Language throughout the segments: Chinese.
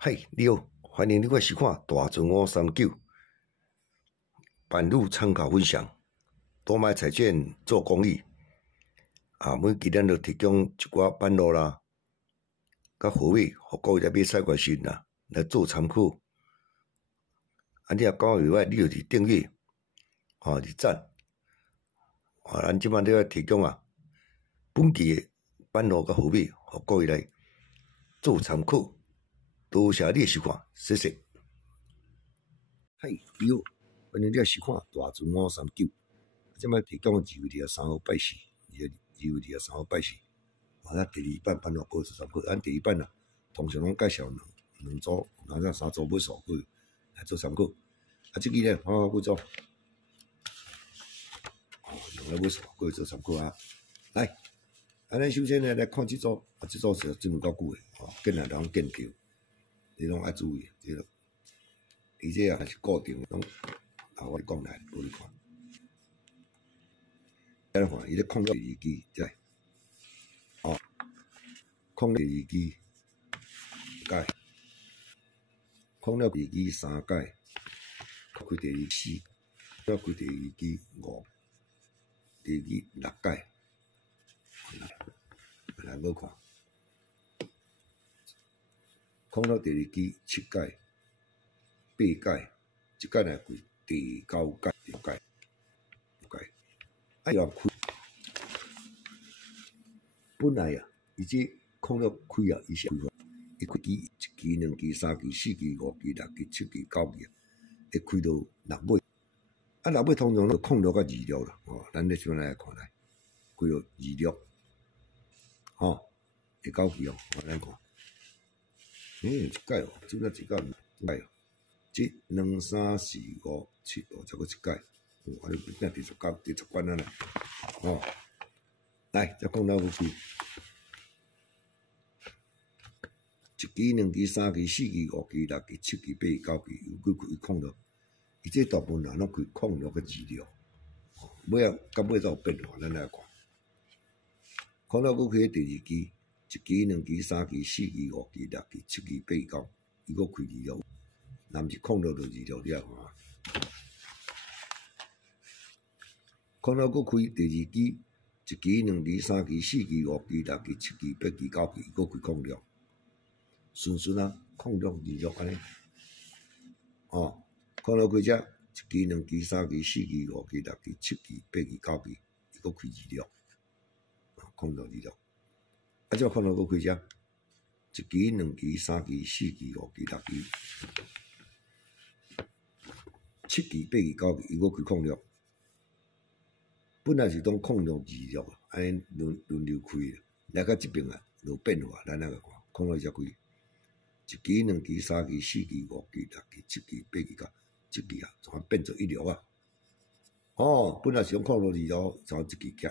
嗨，你好，欢迎你来收看大船539版路参考分享。多买彩券做公益每期咱就提供一寡版路啦，甲货尾，互各位来买彩券时啦，来做参考。你若讲袂歹，你就是订阅，是赞。咱即摆咧提供本期的版路甲货尾，互各位来做参考。多谢你的收看，谢谢。嗨，你好，欢迎你来收看大船539。即摆提供2月23号拜四，2月23号拜四。咱第二版版路过做参考，咱第一版通常拢介绍两组，然后3组尾数过来做参考。即期咧，我过做两个尾数过做参考来，咱首先来看即组，即组是真有够久诶，见人见桥，你拢爱注意，即个。而且还是固定，拢我讲来，互你看。再来看，伊咧控制第二支，即控制第二支届，控了第二支3届，开第二4，再开第二支5，第二支6届，来无看，控了第二支7届。8届，即届来开第9届、6届，要开。本来伊这控了开伊是开法，伊开期1期、2期、3期、4期、5期、6期、7期、9期，会开到6尾。6尾通常都控到到26啦，咱咧先来看来，开到26，第9期咱看，一届做了一届，即2、3、4、5、7、8，再过一届，你变第19、第10关啦，来，再讲到有去1期、2期、3期、4期、5期、6期、7期、8期、9期，有几开控了，伊这大部分人拢开控了个26，尾到尾才有变化，咱来看，控了佫开第2期，1期、2期、3期、4期、5期、6期、7期、8期、9期，伊佫开26。若毋是控到就26了控到佫开第2期，1期、2期、3期、4期、5期、6期、7期、8期、9期，佫开控了，顺控了26安尼，控了开遮1期、2期、3期、4期、5期、6期、7期、8期、9期，伊佫开26，控到26，即控到佫开遮1期、2期、3期、4期、5期、6期。7期、8期、9期，伊佫开控了。本来是当控了26，安尼轮流开，来到即边就变化，咱来看，控了才开。1期、2期、3期、4期、5期、6期、7期、8期、9期，7期全变做16本来是用控了26，从1期行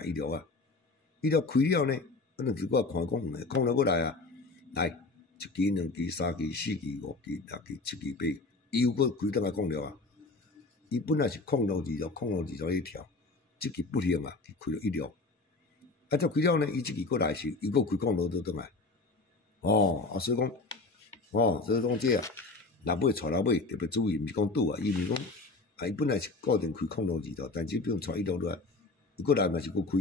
16，16开了呢，咱就如果看讲，控了过来来1期、2期、3期、4期、5期、6期、7期、8期，伊又佫开倒来控了伊本来是控到26一条，即期不行伊开了16，再开了呢，伊即期过来时，伊佫开控到倒转来，所以讲，所以讲这6尾带6尾特别注意，毋是讲赌伊毋是讲伊本来是固定开控到26，但是比如带16落来，伊过来嘛是佫开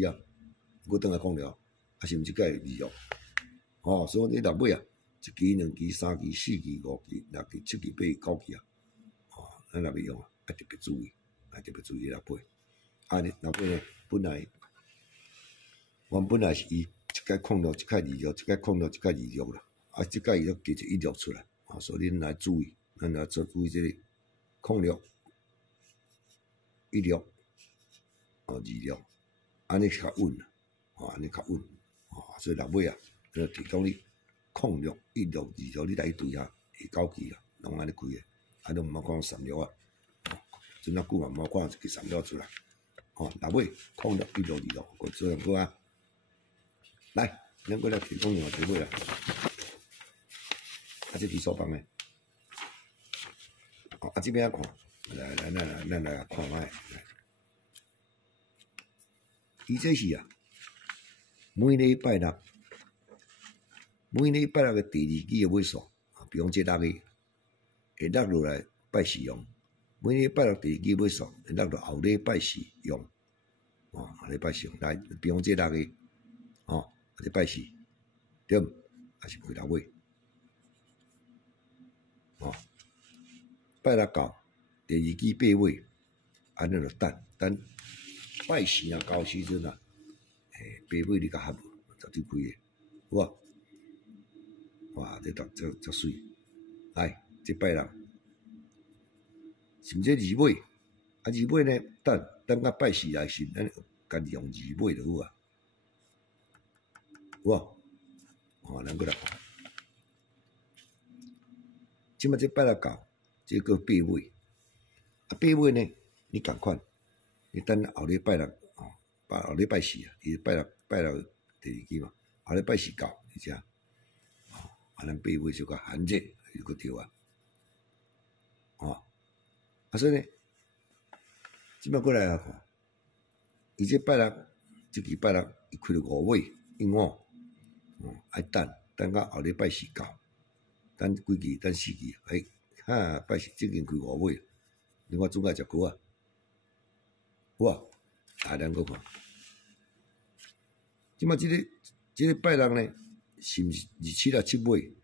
佫倒来控了，是毋是届26？所以你6尾1期、2期、3期、4期、5期、6期、7期、8期、9期咱若要用特别注意，特别注意6尾。6尾呢，本来是伊一届控到一届26，一届控到一届26啦，即届伊就加一16出来，所以恁来注意，咱来做注意这个控了16、26，安尼较稳安尼较稳，所以6尾就提供你控了16、26，你来对会9期拢安尼开诶，拢毋好讲36真久嘛，毋好看一支36出来。6尾控了16、26，我做样过来，咱过来提供另外一尾这提手帮诶。这边看，来，咱来看卖。伊这是每礼拜六诶第2期诶尾数，比方这6个会落落来拜四用，每礼拜六第2支尾数会落落后礼拜四用，后礼拜四用来，比方这6个礼拜四对，还是几头尾，拜六到第2支8尾，安尼就等拜四啊到时阵啊，8尾你甲合无，绝对开个，有无？哇，这水，来，这拜六，甚至二尾，二尾呢，等到拜四来时，咱家己用二尾就好啊，有无？咱过来看，即摆这拜六到，这个8尾，8尾呢，你共款，你等后礼拜六，后礼拜四啊，伊拜六第2支嘛，后礼拜四到，而且。咱8尾小可含者，又个对啊，所以呢，即摆过来啊看，伊这拜六，即期拜六，伊开了5尾，因5，爱等到后礼拜四到，等几期，等4期，拜四即间开5尾，另外总共10句啊，有无？咱搁看，即摆即个拜六呢？是毋是27啊7尾？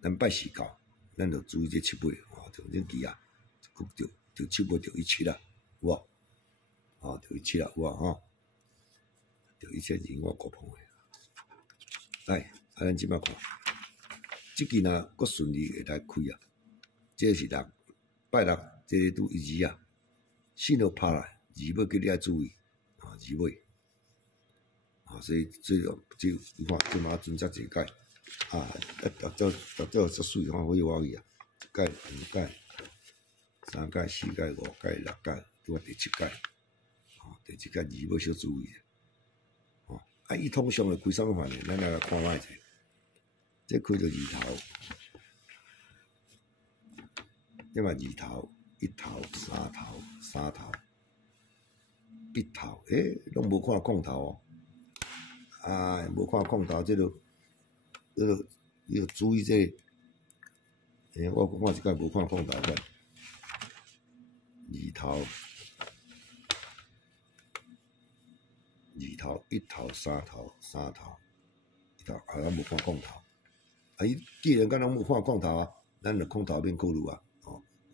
咱拜四到，咱着注意这7尾，着恁记啊，着7尾着17啊，有无？着17啊，有无？着1255碰诶。来，咱即摆看，即期若搁顺利会来开啊，这是拜六，这拄1日啊，信号拍来，2尾叫你爱注意，2尾。所以你看，即马准则一届逐少水，好去啊！1届、2届、3届、4届、5届、6届，拄啊第7届，第7届2尾小注意伊通常会开啥物款呢？咱来看卖者，这开着2头，这嘛2头、1头、3头、3头、1头，拢无看空头无看空头，你着注意这个。我看即摆无看空头个2头、1头、3头、1头，咱无看空头。伊既然敢拢无看空头咱着空头免考虑啊。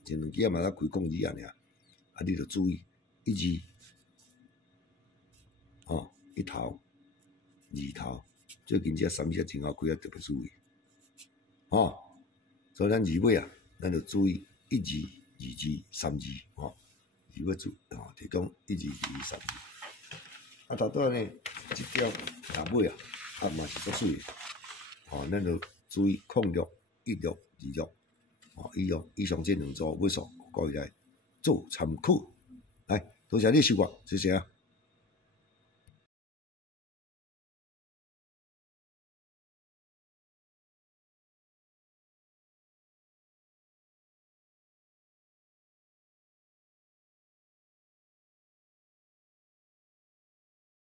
前2支嘛才开空2尔，你着注意1、2，1头。2头，最近这3只真好开特别注意，所以咱2尾啊，咱着注意1支、2支、3支，2尾注提供1支、2支、3支。头拄呢，这条6尾嘛是足水的，咱着注意控6、1六、2六，以上这2组尾数，各位来做参考。来，多谢你收看，谢谢啊。